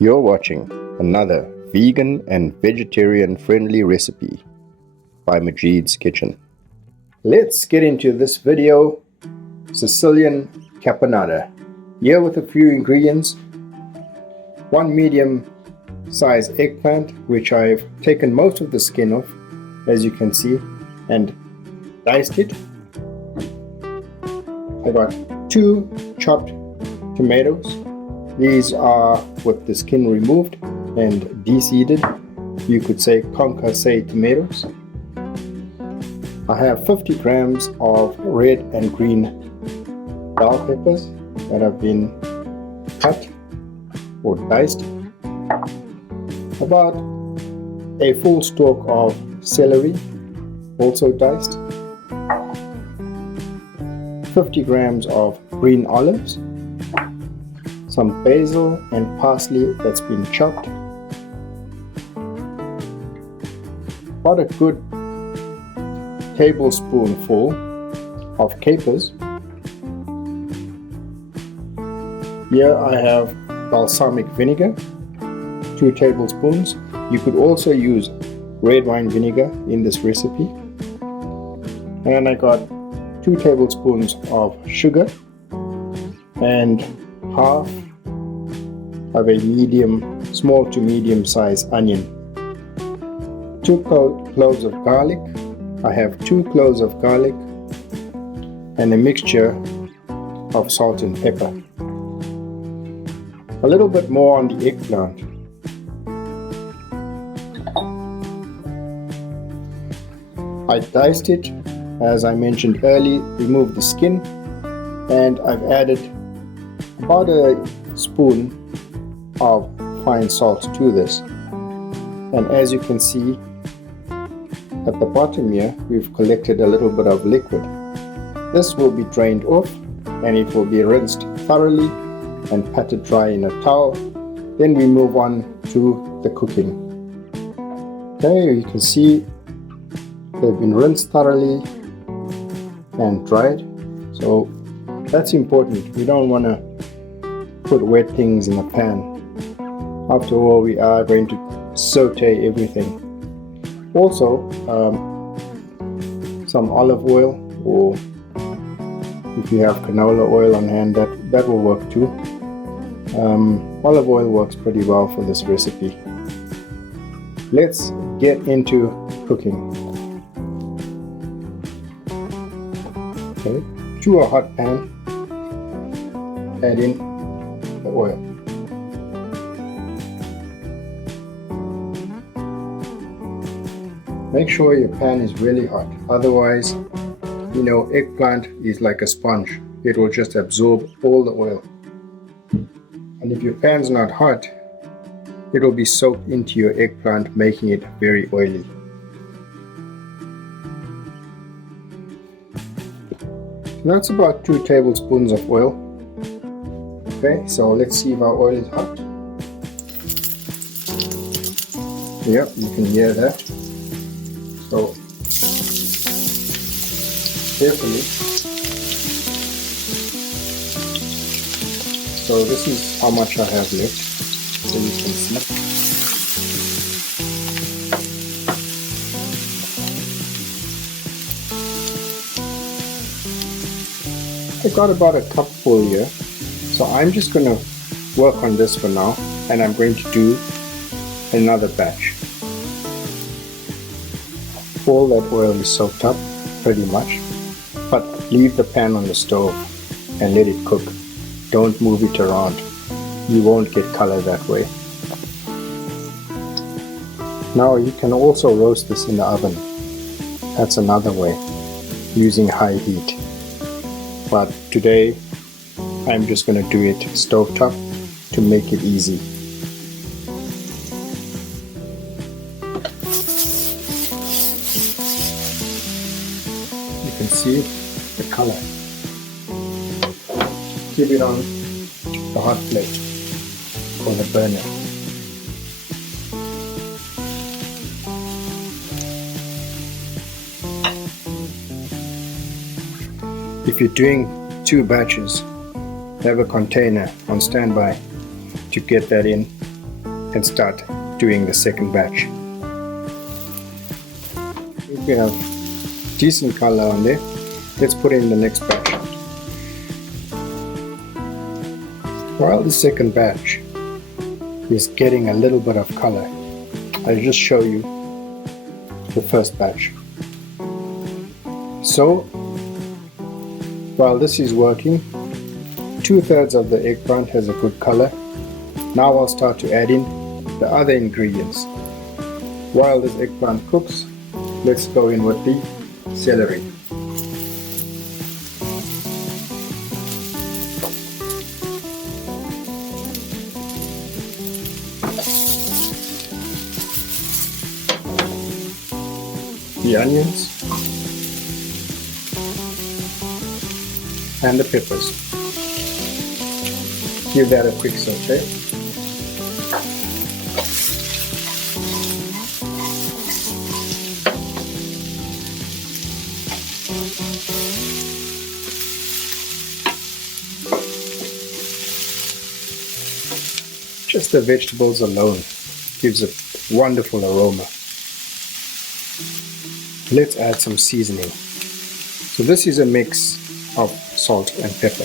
You're watching another vegan and vegetarian friendly recipe by Majid's Kitchen. Let's get into this video. Sicilian Caponata. Here with a few ingredients. 1 medium size eggplant, which I've taken most of the skin off, as you can see, and diced it. I got 2 chopped tomatoes. These are with the skin removed and de-seeded. You could say concassé tomatoes. I have 50 grams of red and green bell peppers that have been cut or diced. About a full stalk of celery, also diced. 50 grams of green olives. Some basil and parsley that's been chopped. About a good tablespoonful of capers. Here I have balsamic vinegar, 2 tablespoons. You could also use red wine vinegar in this recipe. And I got 2 tablespoons of sugar and half of a small to medium sized onion. 2 cloves of garlic. I have 2 cloves of garlic and a mixture of salt and pepper. A little bit more on the eggplant. I diced it, as I mentioned earlier, removed the skin, and I've added about a spoon of fine salt to this. And as you can see at the bottom here, we've collected a little bit of liquid. This will be drained off and it will be rinsed thoroughly and patted dry in a towel. Then we move on to the cooking. Okay, you can see they've been rinsed thoroughly and dried. So that's important. We don't want to put wet things in the pan. After all, we are going to saute everything. Also, some olive oil, or if you have canola oil on hand, that will work too. Olive oil works pretty well for this recipe. Let's get into cooking. Okay, to a hot pan, add in the oil. Make sure your pan is really hot, otherwise, eggplant is like a sponge. It will just absorb all the oil. And if your pan's not hot, it will be soaked into your eggplant, making it very oily. That's about 2 tablespoons of oil. Okay, so let's see if our oil is hot. Yep, you can hear that. So carefully. So this is how much I have left, so you can see. I got about a cup full here, so I'm just going to work on this for now, and I'm going to do another batch. All that oil is soaked up pretty much, but leave the pan on the stove and let it cook. Don't move it around. You won't get color that way. Now you can also roast this in the oven. That's another way, using high heat. But today I'm just going to do it stovetop to make it easy. You can see the color. Keep it on the hot plate or the burner. If you're doing 2 batches, have a container on standby to get that in and start doing the second batch. If we have decent color on there, let's put in the next batch. While the second batch is getting a little bit of color, I'll just show you the first batch. So while this is working, 2/3 of the eggplant has a good color. Now I'll start to add in the other ingredients. While this eggplant cooks, let's go in with the celery. The onions and the peppers. Give that a quick saute. Just the vegetables alone gives a wonderful aroma. Let's add some seasoning. So this is a mix of salt and pepper.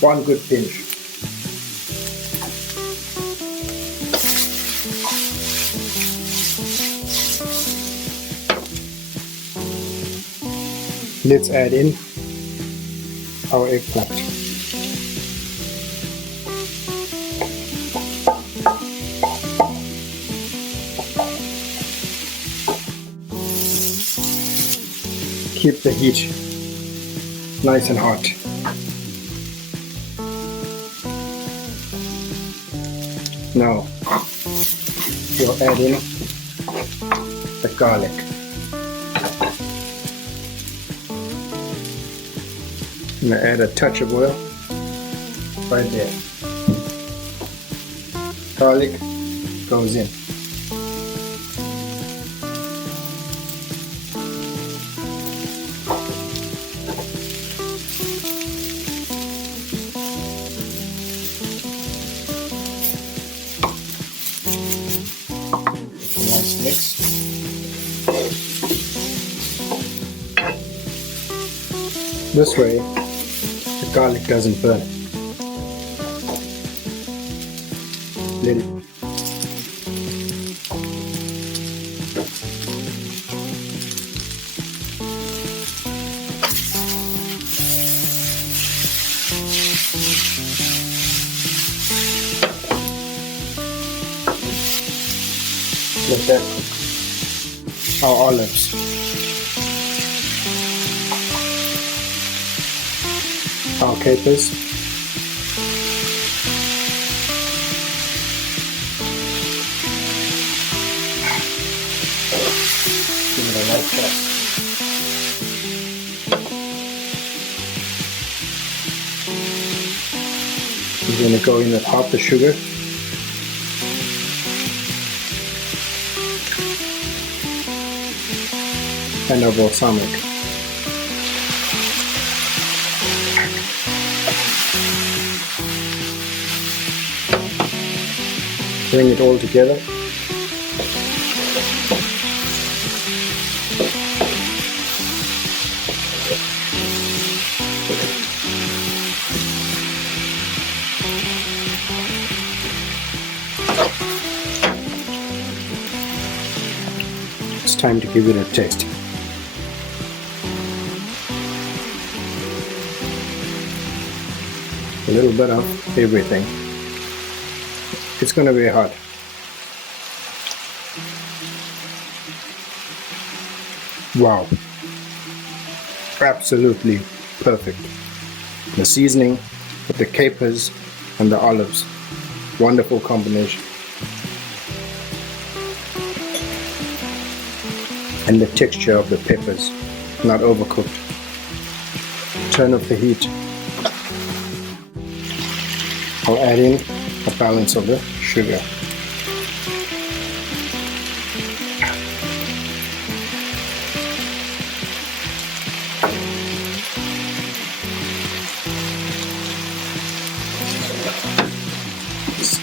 One good pinch. Let's add in our eggplant. Keep the heat nice and hot. Now we'll add in the garlic. I'm going to add a touch of oil right there. Garlic goes in. Nice mix. This way the garlic doesn't burn. Let it. Let that cook. Our olives. Our capers. Give it a light toss. We're going to go in with half the sugar. And our balsamic. Bring it all together. It's time to give it a taste. A little bit of everything. It's going to be hot. Wow. Absolutely perfect. The seasoning with the capers and the olives. Wonderful combination. And the texture of the peppers, not overcooked. Turn up the heat. I'll add in a balance of the sugar.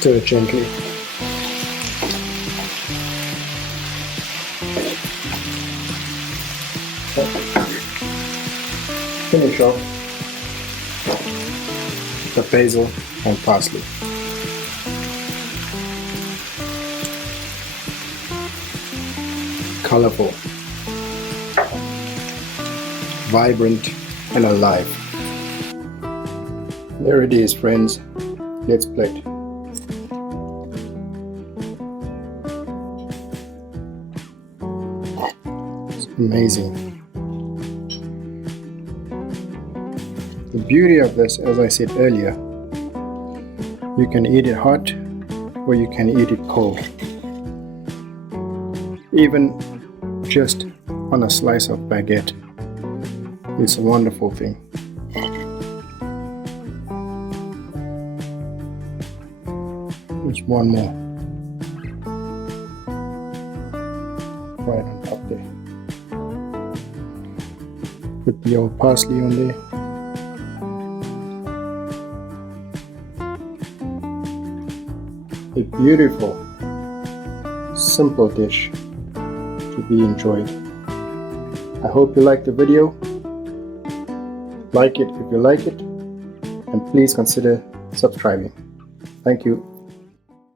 Stir gently. Finish off the basil and parsley. Colorful, vibrant, and alive. There it is, friends. Let's plate. It's amazing. The beauty of this, as I said earlier, you can eat it hot or you can eat it cold. Even just on a slice of baguette. It's a wonderful thing. There's one more. Right on top there. Put the old parsley on there. A beautiful, simple dish to be enjoyed. I hope you liked the video. Like it if you like it, and please consider subscribing. Thank you.